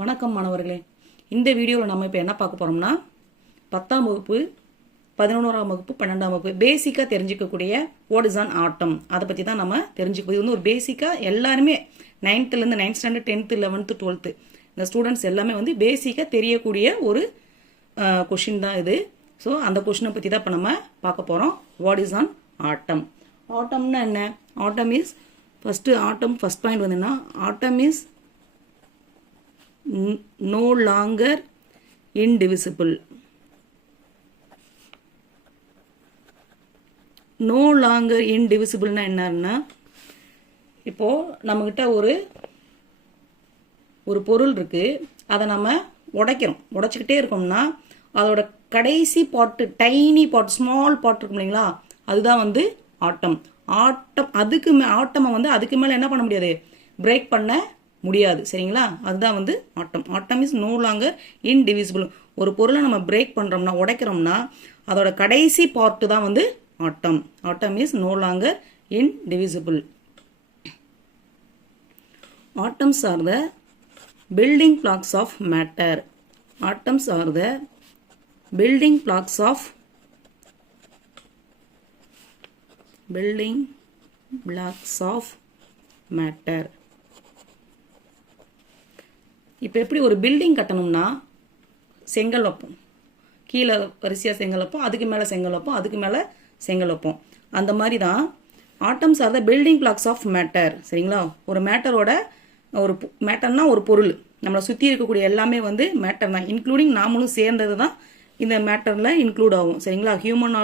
வணக்கம் மாணவர்களே. இந்த வீடியோவில் நம்ம இப்போ என்ன பார்க்க போகிறோம்னா 10ஆம் வகுப்பு 11ஆம் வகுப்பு 12ஆம் வகுப்பு பேசிக்காக தெரிஞ்சிக்கக்கூடிய வாட் இஸ் ஆன் ஆட்டம் அதை பற்றி தான் நம்ம தெரிஞ்சுக்கோ. இது வந்து ஒரு பேசிக்காக எல்லாருமே 9th-லேருந்து 9th standard 10th 11th 12th இந்த ஸ்டூடெண்ட்ஸ் எல்லாமே வந்து பேசிக்காக தெரியக்கூடிய ஒரு கொஷின் தான் இது. ஸோ அந்த கொஷினை பற்றி தான் இப்போ நம்ம பார்க்க போகிறோம். What is an atom. ஆட்டம்னா என்ன? ஆட்டம் இஸ் ஃபர்ஸ்ட் பாயிண்ட் வந்து என்ன? Atom is no longer indivisible. no longer indivisible னா என்னன்னா, இப்போ நம்மகிட்ட ஒரு பொருள் இருக்கு, அதை நம்ம உடைச்சிக்கிட்டே இருக்கோம்னா அதோட கடைசி part, tiny part, small part இருக்கும் இல்லைங்களா, அதுதான் வந்து ஆட்டம். ஆட்டமை வந்து அதுக்கு மேலே என்ன பண்ண முடியாது, பிரேக் பண்ண முடியாது. சரிங்களா? அதுதான் வந்து atom. Atom is no longer indivisible. ஒரு பொருளை நம்ம பிரேக் பண்ணுறோம்னா, உடைக்கிறோம்னா அதோட கடைசி பார்ட்டு தான் வந்து atom. Atom is no longer indivisible. Atoms are the building blocks of matter. Atoms are the building blocks of matter. இப்போ எப்படி ஒரு பில்டிங் கட்டணும்னா செங்கல் வைப்போம், கீழே வரிசையாக செங்கல் வைப்போம், அதுக்கு மேலே செங்கல் வைப்போம், அதுக்கு மேலே செங்கல் வைப்போம். அந்த மாதிரி தான் atoms are the building blocks of matter. சரிங்களா? ஒரு மேட்டர்னா ஒரு பொருள், நம்மளை சுற்றி இருக்கக்கூடிய எல்லாமே வந்து மேட்டர் தான், இன்க்ளூடிங் நாமளும் சேர்ந்தது தான் இந்த மேட்டரில் இன்க்ளூட் ஆகும். சரிங்களா? ஹியூமன்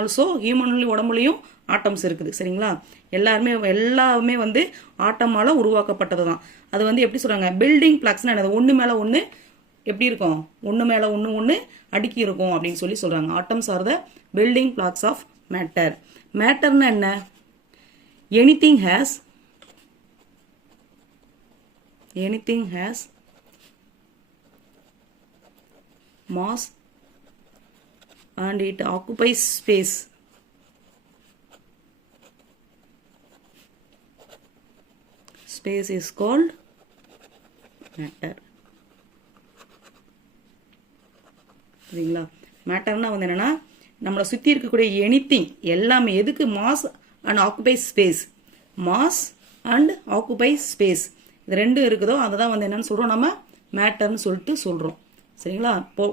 உடம்புலையும் ஆட்டம்ஸ் இருக்குது. சரிங்களா? எல்லாமே வந்து ஆட்டமால் உருவாக்கப்பட்டது தான். அது வந்து எப்படி சொல்கிறாங்க, பில்டிங் பிளாக்ஸ்னா என்னது, ஒன்று மேலே ஒன்று எப்படி இருக்கும், ஒன்று மேலே ஒன்று அடுக்கி இருக்கும் அப்படின்னு சொல்கிறாங்க. Atoms are the building blocks of matter. மேட்டர்னா என்ன? Anything has mass and it occupies space. Space is called matter. சரிங்களா? மேட்டர்னா வந்து என்னன்னா, நம்மளை சுற்றி இருக்கக்கூடிய எனிதிங் எல்லாமே எதுக்கு, mass and occupies space. Mass and occupies space இது ரெண்டும் இருக்குதோ அதுதான் வந்து என்னன்னு சொல்கிறோம், நம்ம மேட்டர்னு சொல்லிட்டு சொல்கிறோம். சரிங்களா? இப்போ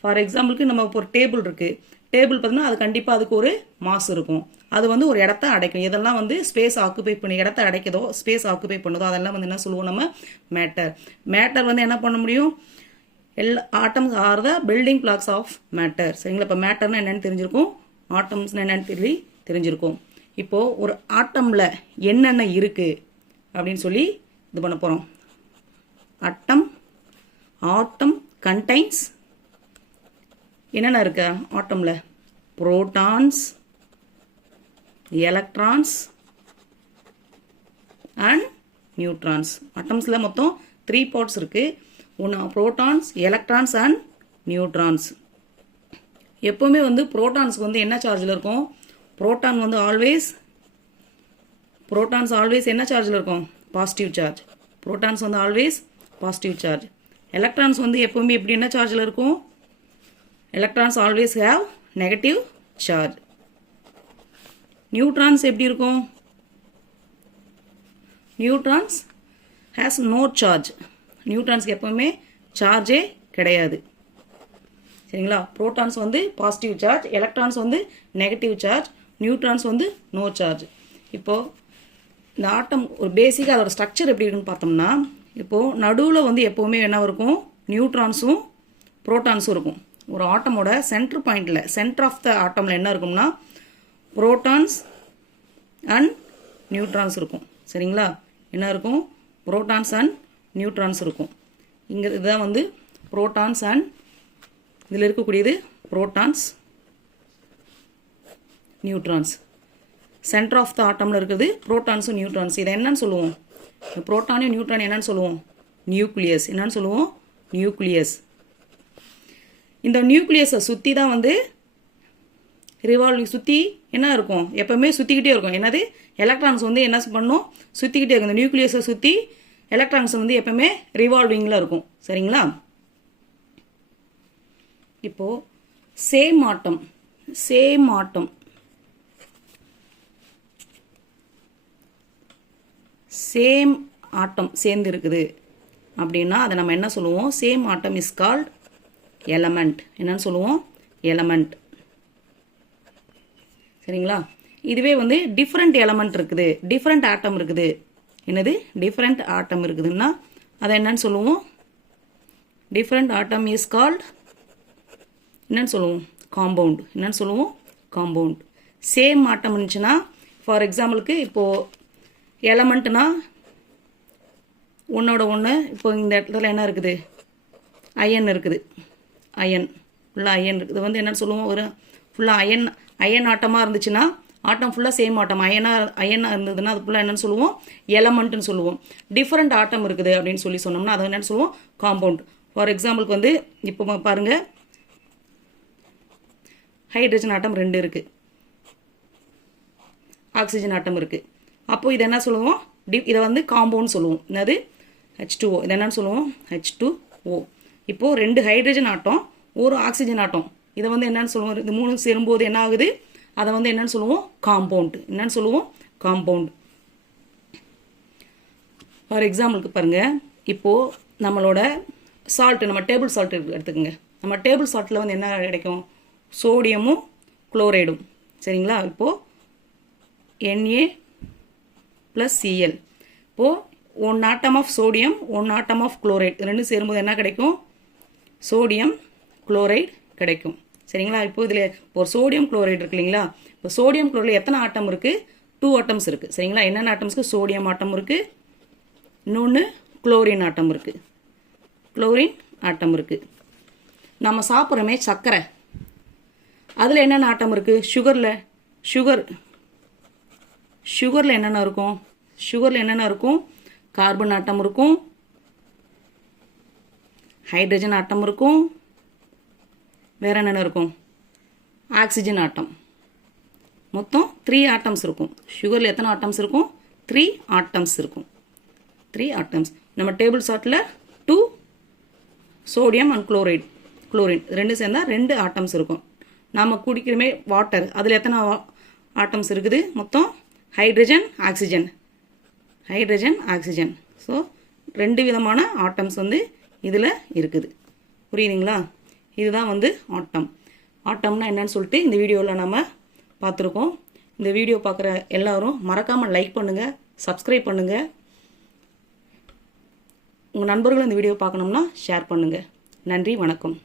ஃபார் எக்ஸாம்பிளுக்கு நம்ம இப்போ ஒரு டேபிள் இருக்குது, டேபிள் பார்த்தீங்கன்னா அது கண்டிப்பாக அதுக்கு ஒரு மாஸ் இருக்கும், அது வந்து ஒரு இடத்த அடைக்கும். இதெல்லாம் வந்து ஸ்பேஸ் ஆக்குபை பண்ணி இடத்த அடைக்கதோ ஸ்பேஸ் ஆக்குபை பண்ணுதோ அதெல்லாம் வந்து என்ன சொல்லுவோம், நம்ம மேட்டர் வந்து என்ன பண்ண முடியும், atoms are the building blocks of matter. சரிங்களா? இப்போ மேட்டர்னா என்னென்னு தெரிஞ்சிருக்கும், ஆட்டம்ஸ்னா என்னென்னு தெரிஞ்சிருக்கும். இப்போது ஒரு ஆட்டமில் என்னென்ன இருக்குது அப்படின்னு சொல்லி இது பண்ண போகிறோம். ஆட்டம் கண்டைன்ஸ் என்னென்ன இருக்கு ஆட்டமில், புரோட்டான்ஸ், எலக்ட்ரான்ஸ் அண்ட் நியூட்ரான்ஸ். ஆட்டம்ஸில் மொத்தம் 3 பார்ட்ஸ் இருக்குது. ஒன்று புரோட்டான்ஸ், எலக்ட்ரான்ஸ் அண்ட் நியூட்ரான்ஸ். எப்போவுமே வந்து புரோட்டான்ஸ்க்கு வந்து என்ன சார்ஜில் இருக்கும், புரோட்டான்ஸ் ஆல்வேஸ் என்ன சார்ஜில் இருக்கும், பாசிட்டிவ் சார்ஜ். புரோட்டான்ஸ் வந்து ஆல்வேஸ் பாசிட்டிவ் சார்ஜ். எலக்ட்ரான்ஸ் வந்து எப்போவுமே எப்படி என்ன சார்ஜில் இருக்கும், electrons always have negative charge. Neutrons எப்படி இருக்கும், நியூட்ரான்ஸ் ஹேஸ் நோ சார்ஜ். நியூட்ரான்ஸ்க்கு எப்போவுமே சார்ஜே கிடையாது. சரிங்களா? புரோட்டான்ஸ் வந்து பாசிட்டிவ் சார்ஜ், எலக்ட்ரான்ஸ் வந்து நெகட்டிவ் சார்ஜ், நியூட்ரான்ஸ் வந்து நோ சார்ஜ். இப்போது இந்த ஆட்டம் ஒரு பேசிக்காக அதோட ஸ்ட்ரக்சர் எப்படி இருக்குன்னு பார்த்தோம்னா, இப்போது நடுவில் வந்து எப்போவுமே என்ன இருக்கும், நியூட்ரான்ஸும் புரோட்டான்ஸும் இருக்கும். ஒரு ஆட்டமோட சென்டர் பாயிண்டில், சென்டர் ஆஃப் த ஆட்டமில் என்ன இருக்கும்னா புரோட்டான்ஸ் அண்ட் நியூட்ரான்ஸ் இருக்கும். சரிங்களா? என்ன இருக்கும், புரோட்டான்ஸ் அண்ட் நியூட்ரான்ஸ் இருக்கும். இங்கே இதுதான் வந்து புரோட்டான்ஸ் அண்ட் இதில் இருக்கக்கூடியது protons, neutrons. Centre of the ஆட்டமில் இருக்குது புரோட்டான்ஸும் நியூட்ரான்ஸ். இதை என்னன்னு சொல்லுவோம், புரோட்டானையும் நியூட்ரான் என்னன்னு சொல்லுவோம், நியூக்ளியஸ். என்னன்னு சொல்லுவோம், நியூக்ளியஸ். இந்த நியூக்ளியஸை சுற்றி தான் வந்து சுற்றி என்ன இருக்கும், எப்போவுமே சுற்றிக்கிட்டே இருக்கும். என்னது, எலக்ட்ரான்ஸ் வந்து என்ன பண்ணும், சுற்றிக்கிட்டே இருக்கும். இந்த நியூக்ளியஸை சுற்றி எலக்ட்ரான்ஸ் வந்து எப்பவுமே ரிவால்விங்கில் இருக்கும். சரிங்களா? இப்போது சேம் ஆட்டம் சேர்ந்து இருக்குது அப்படின்னா அதை நம்ம என்ன சொல்லுவோம்? Same atom is called element. என்னன்னு சொல்லுவோம்? எலமெண்ட். சரிங்களா? இதுவே வந்து டிஃப்ரெண்ட் எலமெண்ட் இருக்குது, டிஃப்ரெண்ட் ஆட்டம் இருக்குது. என்னது? டிஃப்ரெண்ட் ஆட்டம் இருக்குதுன்னா அதை என்னன்னு சொல்லுவோம்? டிஃப்ரெண்ட் ஆட்டம் இஸ் கால்ட் என்னன்னு சொல்லுவோம்? காம்பவுண்ட். என்னன்னு சொல்லுவோம்? காம்பவுண்ட். சேம் ஆட்டம் இருந்துச்சுன்னா ஃபார் எக்ஸாம்பிளுக்கு இப்போது எலமெண்ட்னா ஒன்றோட ஒன்று, இப்போ இந்த இடத்துல என்ன இருக்குது? அயன் இருக்குது. அயன் ஃபுல்லாக அயன் இருக்குது. வந்து என்னென்னு சொல்லுவோம்? ஒரு ஃபுல்லாக அயன் ஆட்டமாக இருந்துச்சுன்னா ஆட்டம் ஃபுல்லாக சேம் ஆட்டம். அயனாக இருந்ததுன்னா அது ஃபுல்லாக என்னென்னு சொல்லுவோம்? எலமெண்ட்டுன்னு சொல்லுவோம். டிஃப்ரெண்ட் ஆட்டம் இருக்குது அப்படின்னு சொன்னோம்னா அதை என்னென்னு சொல்லுவோம்? காம்பவுண்ட். ஃபார் எக்ஸாம்பிளுக்கு வந்து இப்போ பாருங்கள், ஹைட்ரஜன் ஆட்டம் 2 இருக்குது, ஆக்சிஜன் ஆட்டம் இருக்குது. அப்போது இதை என்ன சொல்லுவோம்? இதை வந்து காம்பவுண்ட் சொல்லுவோம். என்னது? H2O. இதை என்னன்னு சொல்லுவோம்? H2O. இப்போது 2 ஹைட்ரஜன் ஆட்டம், ஒரு ஆக்சிஜன் ஆட்டம், இதை வந்து என்னன்னு சொல்லுவோம்? இது 3 சேரும்போது என்ன ஆகுது? அதை வந்து என்னன்னு சொல்லுவோம்? காம்பவுண்ட். என்னன்னு சொல்லுவோம்? காம்பவுண்ட். ஃபார் எக்ஸாம்பிளுக்கு பாருங்கள், இப்போது நம்மளோட சால்ட்டு, நம்ம டேபிள் சால்ட் எடுத்துக்கோங்க. நம்ம டேபிள் சால்ட்டில் வந்து என்ன கிடைக்கும்? சோடியமும் குளோரைடும். சரிங்களா? இப்போது Na + Cl. இப்போது 1 atom of sodium, 1 atom of chloride, ரெண்டும் சேரும்போது என்ன கிடைக்கும்? சோடியம் குளோரைட் கிடைக்கும். சரிங்களா? இப்போ இதில் இப்போ சோடியம் குளோரைட் இருக்கு இல்லைங்களா? இப்போ சோடியம் குளோரைட் எத்தனை ஆட்டம் இருக்குது? 2 ஆட்டம்ஸ் இருக்குது. சரிங்களா? என்னென்ன ஆட்டம்ஸ்க்கு? சோடியம் ஆட்டம் இருக்குது, இன்னொன்று குளோரின் ஆட்டம் இருக்குது. குளோரின் ஆட்டம் இருக்குது. நம்ம சாப்பிட்றோமே சர்க்கரை, அதில் என்னென்ன ஆட்டம் இருக்குது? சுகரில் என்னென்ன இருக்கும்? சுகரில் என்னென்ன இருக்கும்? கார்பன் ஆட்டம் இருக்கும், ஹைட்ரஜன் ஆட்டம் இருக்கும், வேற என்னென்ன இருக்கும்? Oxygen atom. மொத்தம் 3 ஆட்டம்ஸ் இருக்கும். சுகரில் எத்தனை ஆட்டம்ஸ் இருக்கும்? 3 ஆட்டம்ஸ் இருக்கும். 3 ஆட்டம்ஸ். நம்ம டேபிள் சால்ட்டில் 2 சோடியம் அண்ட் குளோரின் ரெண்டும் சேர்ந்தால் 2 ஆட்டம்ஸ் இருக்கும். நாம் குடிக்கிறமே வாட்டர், அதில் எத்தனை ஆட்டம்ஸ் இருக்குது? மொத்தம் ஹைட்ரஜன் ஆக்சிஜன். ஸோ 2 விதமான ஆட்டம்ஸ் வந்து இதில் இருக்குது. புரியுதுங்களா? இதுதான் வந்து ஆட்டம்னா என்னன்னு சொல்லிட்டு இந்த வீடியோவில் நம்ம பார்த்துருக்கோம். இந்த வீடியோ பார்க்குற எல்லாரும் மறக்காமல் லைக் பண்ணுங்கள், சப்ஸ்கிரைப் பண்ணுங்கள். உங்கள் நண்பர்களும் இந்த வீடியோ பார்க்கணும்னா ஷேர் பண்ணுங்கள். நன்றி, வணக்கம்.